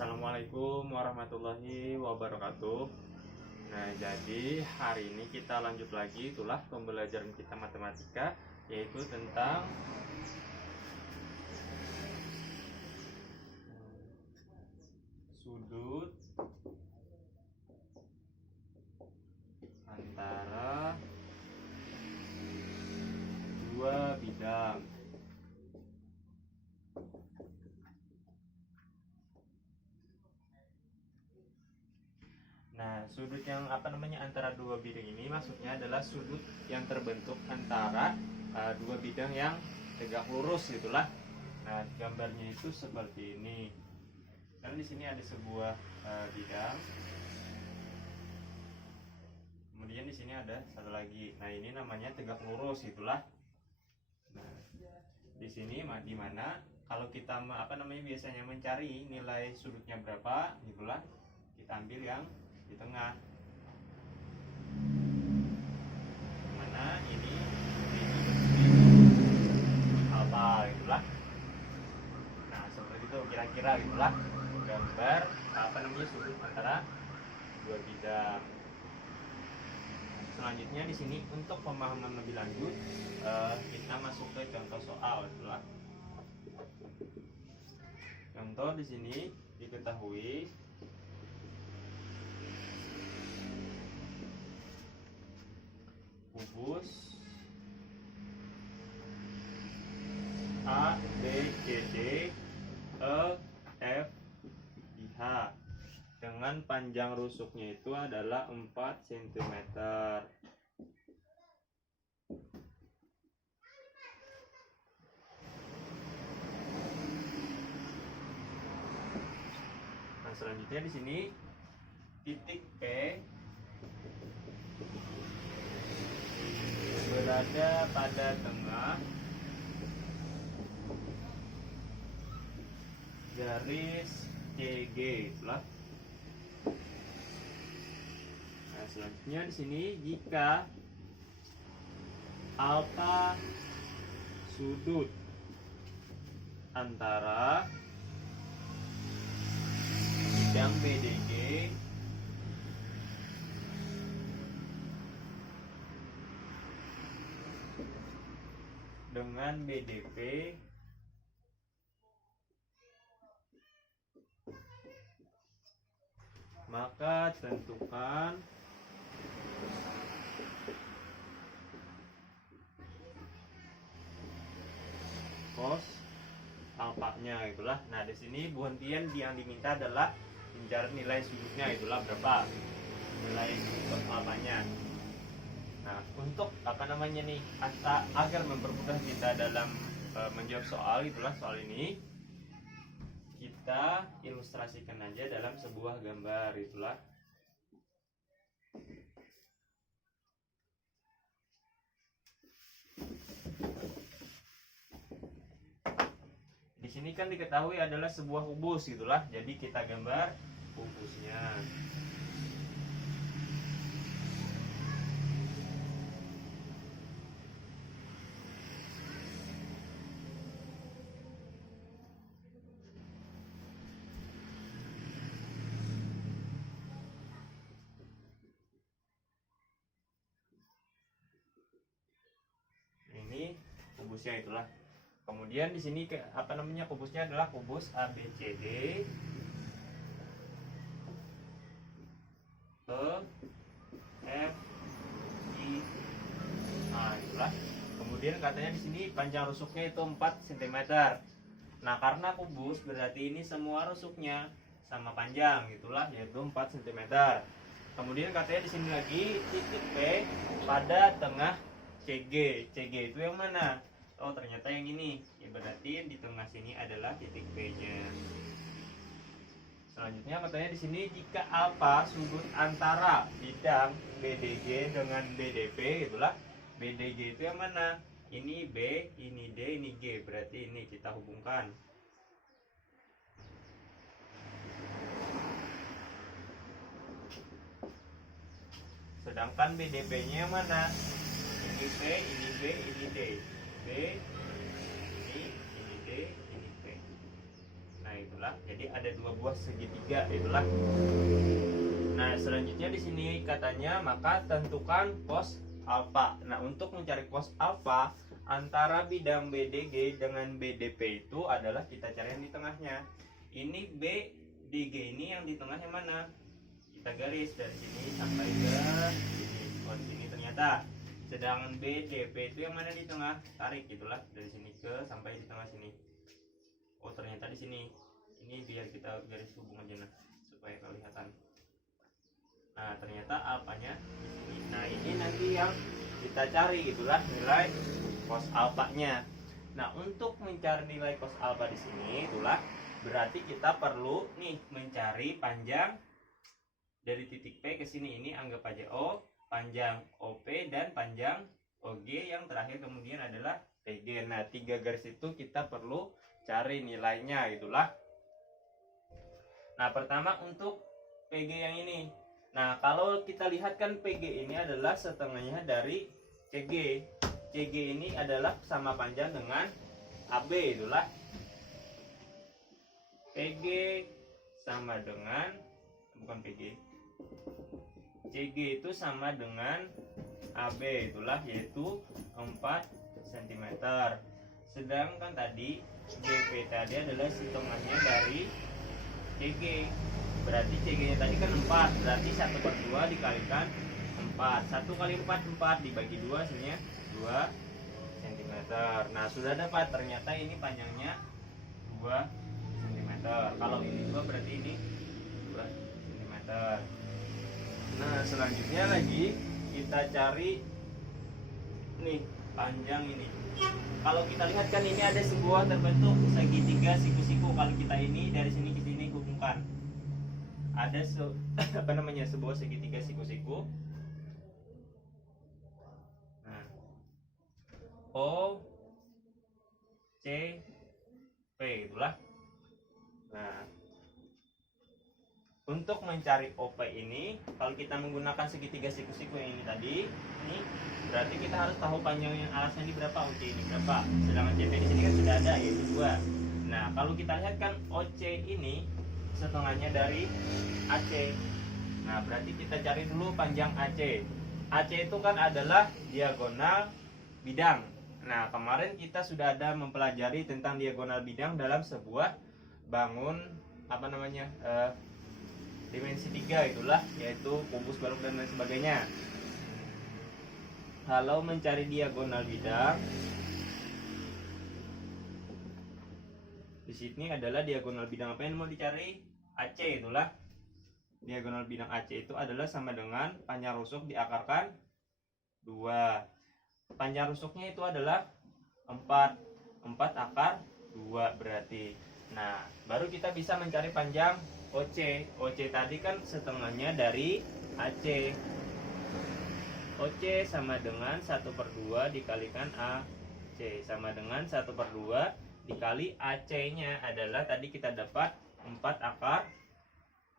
Assalamualaikum warahmatullahi wabarakatuh. Nah, jadi hari ini kita lanjut lagi itulah pembelajaran kita matematika, yaitu tentang sudut antara dua bidang. Nah, sudut yang antara dua bidang ini maksudnya adalah sudut yang terbentuk antara dua bidang yang tegak lurus gitulah. Nah, gambarnya itu seperti ini. Dan di sini ada sebuah bidang. Kemudian di sini ada satu lagi. Nah, ini namanya tegak lurus gitulah. Nah, di sini di mana kalau kita biasanya mencari nilai sudutnya berapa gitulah, kita ambil yang di tengah, mana ini alfa gitulah. Nah, seperti itu kira-kira gitulah gambar sudut antara dua bidang. Selanjutnya di sini untuk pemahaman lebih lanjut kita masuk ke contoh soal gitulah. Contoh di sini diketahui kubus A, B, C, D, E, F, I, H dengan panjang rusuknya itu adalah 4 cm. Nah, selanjutnya di sini titik P berada pada tengah garis CG itulah. Nah, selanjutnya di sini jika alfa sudut antara bidang BDG dengan BDP maka tentukan cos alfanya itulah. Nah, di sini Bu Hentian yang diminta adalah mencari nilai sudutnya itulah berapa, nilai cos alfanya. Nah, untuk agar mempermudah kita dalam menjawab soal itulah, soal ini kita ilustrasikan aja dalam sebuah gambar itulah. Di sini kan diketahui adalah sebuah kubus gitulah. Jadi kita gambar kubusnya. Ini kubusnya itulah. Kemudian di sini kubusnya adalah kubus ABCD ke F I H itulah. Kemudian katanya di sini panjang rusuknya itu 4 cm. Nah, karena kubus berarti ini semua rusuknya sama panjang gitulah, yaitu 4 cm. Kemudian katanya di sini lagi titik P pada tengah CG. CG itu yang mana? Oh, ternyata yang ini. Ya, berarti di tengah sini adalah titik P-nya. Selanjutnya katanya di sini jika alfa sudut antara bidang BDG dengan BDP itulah. BDG itu yang mana? Ini B, ini D, ini G. Berarti ini kita hubungkan. Sedangkan BDP-nya yang mana? Ini B, ini B, ini D. B, ini D, ini P. Nah, itulah. Jadi ada dua sebuah segitiga, itulah. Nah, selanjutnya di sini katanya maka tentukan cos alfa. Nah, untuk mencari cos alfa antara bidang BDG dengan BDP itu adalah kita cari yang di tengahnya. Ini BDG ini yang di tengahnya mana? Kita garis dari sini sampai ke sini. Oh, di sini ternyata. Sedangkan BDP itu yang mana di tengah? Tarik gitulah dari sini ke sampai di tengah sini. Oh, ternyata di sini. Ini biar kita garis hubung aja nah, supaya kelihatan. Nah, ternyata alfanya di sini. Nah, ini nanti yang kita cari gitulah nilai cos alfanya. Nah, untuk mencari nilai cos alfa di sini itulah berarti kita perlu nih mencari panjang dari titik P ke sini. Ini anggap aja O, panjang OP dan panjang OG, yang terakhir kemudian adalah PG. Nah, 3 garis itu kita perlu cari nilainya itulah. Nah, pertama untuk PG yang ini. Nah, kalau kita lihat kan PG ini adalah setengahnya dari CG. CG ini adalah sama panjang dengan AB, itulah. PG sama dengan, bukan PG, CG itu sama dengan AB, itulah, yaitu 4 cm. Sedangkan tadi BP tadi adalah setengahnya dari CG. Berarti CG nya tadi kan 4, berarti 1/2 dikalikan 4. 1 kali 4, 4 dibagi 2 hasilnya 2 cm. Nah, sudah dapat, ternyata ini panjangnya 2 cm. Kalau ini 2 berarti ini 2 cm. Nah, selanjutnya lagi kita cari nih panjang ini. Kalau kita lihat kan ini ada sebuah terbentuk segitiga siku-siku. Kalau kita ini dari sini ke sini hubungkan, ada sebuah segitiga siku-siku. Nah, O C P itulah. Nah, untuk mencari OP ini, kalau kita menggunakan segitiga siku-siku yang ini tadi, ini berarti kita harus tahu panjang yang alasnya ini berapa, OC ini berapa. Sedangkan CP di sini kan sudah ada, yaitu 2. Nah, kalau kita lihat kan OC ini setengahnya dari AC. Nah, berarti kita cari dulu panjang AC. AC itu kan adalah diagonal bidang. Nah, kemarin kita sudah ada mempelajari tentang diagonal bidang dalam sebuah bangun dimensi 3 itulah, yaitu kubus, balok dan lain sebagainya. Kalau mencari diagonal bidang, di sini adalah diagonal bidang apa yang mau dicari? AC, itulah. Diagonal bidang AC itu adalah sama dengan panjang rusuk diakarkan 2. Panjang rusuknya itu adalah 4 akar 2 berarti. Nah, baru kita bisa mencari panjang OC. OC tadi kan setengahnya dari AC. OC sama dengan 1/2 dikalikan AC, sama dengan 1/2 dikali AC nya adalah tadi kita dapat 4 akar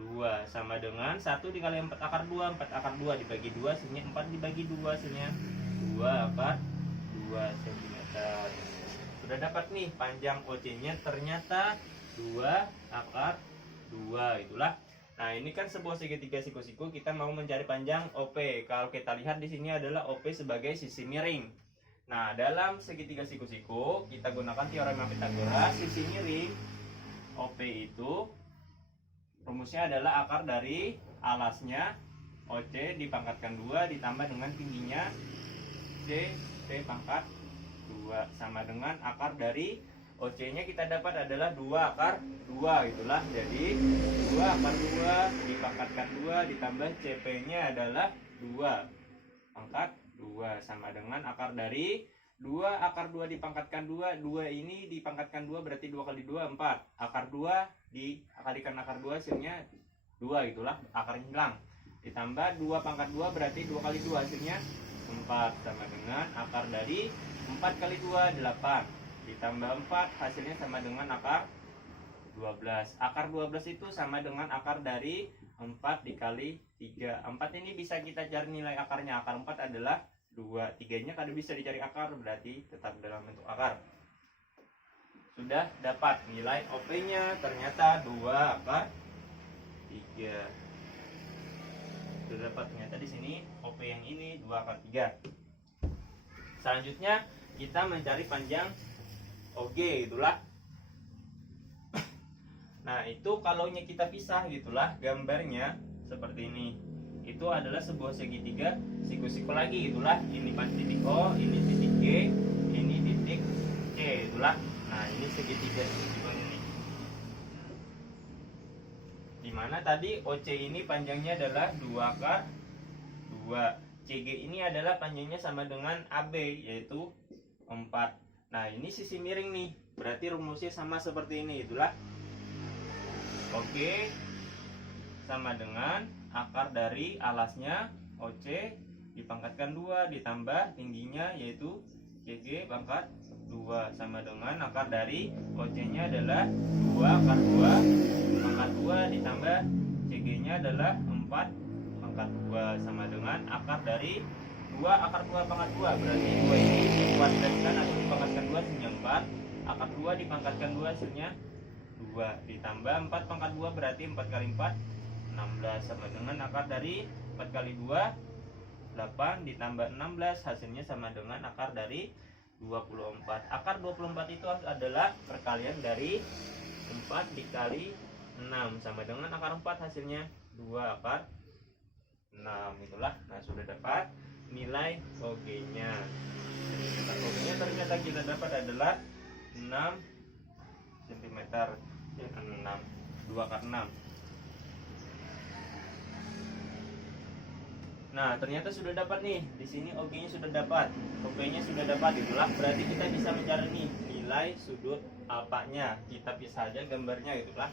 2, sama dengan 1 dikali 4 akar 2. 4 akar 2 dibagi 2 hasilnya 4 dibagi 2 hasilnya 2 akar 2 cm. Sudah dapat nih panjang OC nya, ternyata 2 akar 2 itulah. Nah, ini kan sebuah segitiga siku-siku, kita mau mencari panjang OP. Kalau kita lihat di sini adalah OP sebagai sisi miring. Nah, dalam segitiga siku-siku kita gunakan teorema Pythagoras. Sisi miring OP itu rumusnya adalah akar dari alasnya OC dipangkatkan 2 ditambah dengan tingginya C pangkat 2 sama dengan akar dari OC nya kita dapat adalah 2 akar 2 itulah. Jadi 2 akar 2 dipangkatkan 2 ditambah CP nya adalah 2 pangkat 2 sama dengan akar dari 2 akar 2 dipangkatkan 2. 2 ini dipangkatkan 2 berarti 2 kali 2 4. Akar 2 dikalikan akar 2 hasilnya 2 itulah, akarnya hilang. Ditambah 2 pangkat 2 berarti 2 kali 2 hasilnya 4 sama dengan akar dari 4 kali 2 8 ditambah 4 hasilnya sama dengan akar 12. Akar 12 itu sama dengan akar dari 4 dikali 3. 4 ini bisa kita cari nilai akarnya. Akar 4 adalah 2. 3 nya kada bisa dicari akar, berarti tetap dalam bentuk akar. sudah dapat nilai OP-nya, ternyata 2 akar 3. Sudah dapat ternyata di sini OP yang ini 2 akar 3. Selanjutnya kita mencari panjang OG, itulah. Nah, itu kalau kita pisah gitulah gambarnya seperti ini. Itu adalah sebuah segitiga siku-siku lagi, itulah. Ini titik O, ini titik G, ini titik C, itulah. Nah, ini segitiga siku ini. Dimana tadi OC ini panjangnya adalah 2 akar 2. CG ini adalah panjangnya sama dengan AB, yaitu 4. Nah, ini sisi miring nih. Berarti rumusnya sama seperti ini, itulah. Oke, sama dengan akar dari alasnya OC dipangkatkan 2 ditambah tingginya yaitu CG pangkat 2 sama dengan akar dari OC-nya adalah 2 akar 2 pangkat 2 ditambah CG-nya adalah 4 pangkat 2 sama dengan akar dari 2 akar 2 pangkat 2. Berarti 2 ini dikuadratkan atau dipangkatkan 2 hasilnya 4. Akar 2 dipangkatkan 2 hasilnya 2 ditambah 4 pangkat 2 berarti 4 kali 4 16 sama dengan akar dari 4 kali 2 8 ditambah 16 hasilnya sama dengan akar dari 24. Akar 24 itu adalah perkalian dari 4 dikali 6 sama dengan akar 4 hasilnya 2 akar 6, itulah. Nah, sudah dapat nilai OG-nya. OG-nya ternyata kita dapat adalah 6 cm. 2 akar 6. Nah, ternyata sudah dapat nih. Di sini OG-nya sudah dapat. OP-nya sudah dapat, itulah. Berarti kita bisa mencari nih nilai sudut alfanya. Kita pisah aja gambarnya, itulah.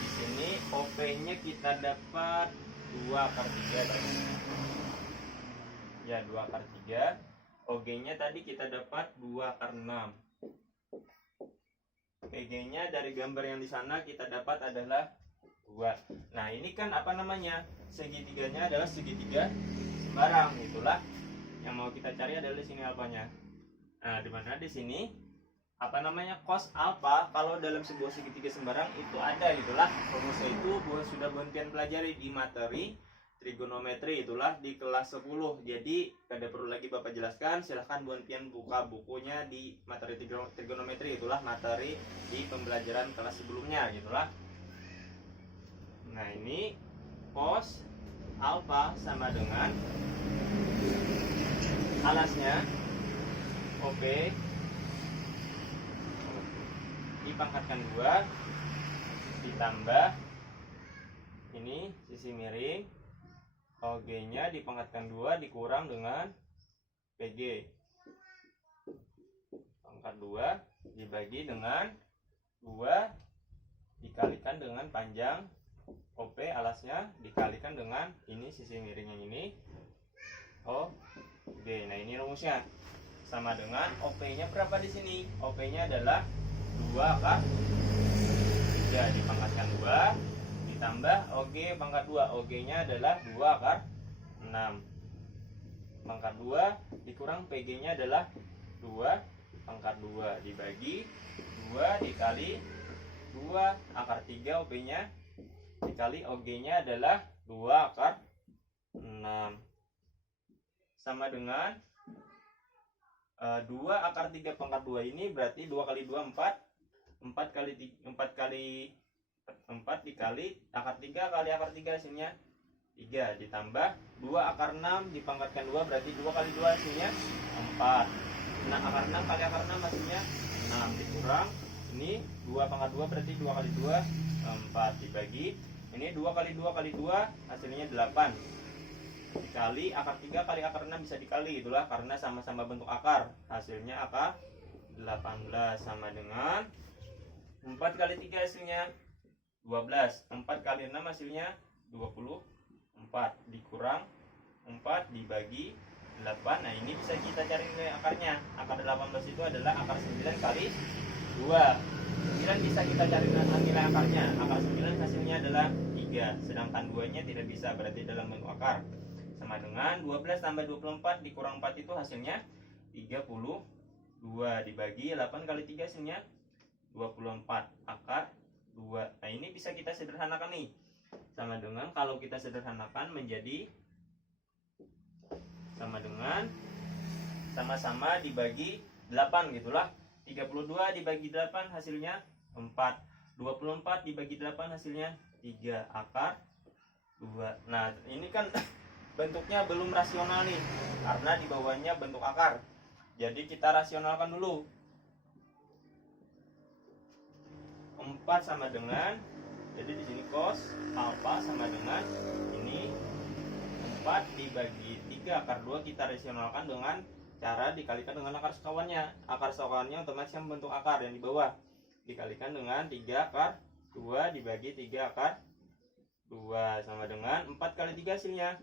Di sini OP-nya kita dapat 2 akar 3. Ya, 2 akar 3. OG-nya tadi kita dapat 2 akar 6. PG-nya dari gambar yang di sana kita dapat adalah 2. Nah, ini kan apa namanya? Segitiganya adalah segitiga sembarang, itulah. Yang mau kita cari adalah di sini alfanya. Nah, di mana di sini apa namanya? Cos alfa kalau dalam sebuah segitiga sembarang itu ada, itulah. Rumusnya itu sudah Bontian pelajari di materi trigonometri, itulah, di kelas 10. Jadi tidak perlu lagi Bapak jelaskan, silahkan Bontian buka bukunya di materi trigonometri, itulah materi di pembelajaran kelas sebelumnya, gitulah. Nah, ini cos alfa sama dengan alasnya OP dipangkatkan 2 ditambah ini sisi miring OG-nya dipangkatkan 2 dikurang dengan PG pangkat 2 dibagi dengan 2 dikalikan dengan panjang OP alasnya dikalikan dengan ini sisi miring yang ini OG. Nah, ini rumusnya sama dengan OP-nya berapa di sini? OP-nya adalah 2 akar 3 dipangkatkan 2 ditambah OG pangkat 2. OG-nya adalah 2 akar 6 pangkat 2 dikurang PG-nya adalah 2 pangkat 2 dibagi 2 dikali 2 akar 3 OP-nya dikali OG-nya adalah 2 akar 6 sama dengan 2 akar 3 pangkat 2 ini berarti 2 kali 2 4 4 dikali akar 3 kali akar 3 hasilnya 3 ditambah 2 akar 6 dipangkatkan 2 berarti 2 kali 2 hasilnya 4. Nah, akar 6 kali akar 6 hasilnya 6 dikurang ini 2 pangkat 2 berarti 2 kali 2 4 dibagi ini 2 kali 2 kali 2 hasilnya 8 dikali akar 3 kali akar 6 bisa dikali, itulah, karena sama-sama bentuk akar hasilnya akar 18 sama dengan 4 kali 3 hasilnya 12 4 kali 6 hasilnya 24 dikurang 4 dibagi 8. Nah, ini bisa kita cari nilai akarnya. Akar 18 itu adalah akar 9 kali 2 9 bisa kita cari nilai akarnya. Akar 9 hasilnya adalah 3, sedangkan 2-nya tidak bisa, berarti dalam bentuk akar. Sama dengan 12 tambah 24 dikurang 4 itu hasilnya 32, dibagi 8 kali 3 hasilnya 24, akar 2. Nah, ini bisa kita sederhanakan nih. Sama dengan kalau kita sederhanakan menjadi sama dengan sama-sama dibagi 8 gitulah. 32 dibagi 8 hasilnya 4. 24 dibagi 8 hasilnya 3, akar 2. Nah, ini kan bentuknya belum rasional nih, karena di bawahnya bentuk akar. Jadi kita rasionalkan dulu. 4 sama dengan, jadi di sini cos alfa sama dengan ini 4 dibagi 3 akar 2, kita rasionalkan dengan cara dikalikan dengan akar sekawannya. Akar sekawannya otomatis yang bentuk akar yang di bawah, dikalikan dengan 3 akar 2 dibagi 3 akar 2 sama dengan 4 kali 3 hasilnya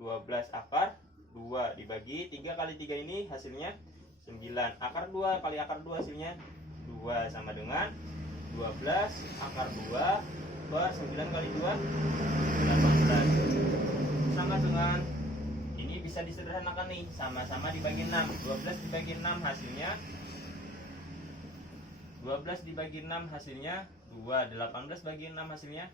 12, akar 2 dibagi 3 kali 3 ini hasilnya 9, akar 2 kali akar 2 hasilnya 2 sama dengan 12 akar 2 per 9 kali 2 18, sama dengan ini bisa disederhanakan nih, sama-sama dibagi 6. 12 dibagi 6 hasilnya 12 dibagi 6 hasilnya 2, 18 bagi 6 hasilnya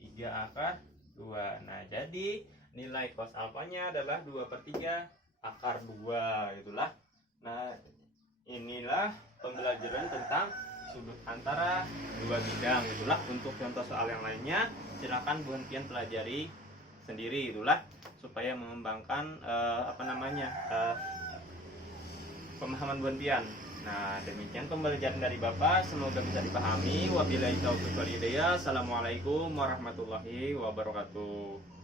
3, akar 2. Nah, jadi nilai cos alfanya adalah 2/3 akar 2 itulah. Nah, inilah pembelajaran tentang sudut antara dua bidang itulah. Untuk contoh soal yang lainnya silakan Bu Hentian pelajari sendiri itulah, supaya mengembangkan pemahaman Bu Hentian. Nah, demikian pembelajaran dari Bapak, semoga bisa dipahami. Wabillahi taufiq wal hidayah. Assalamualaikum warahmatullahi wabarakatuh.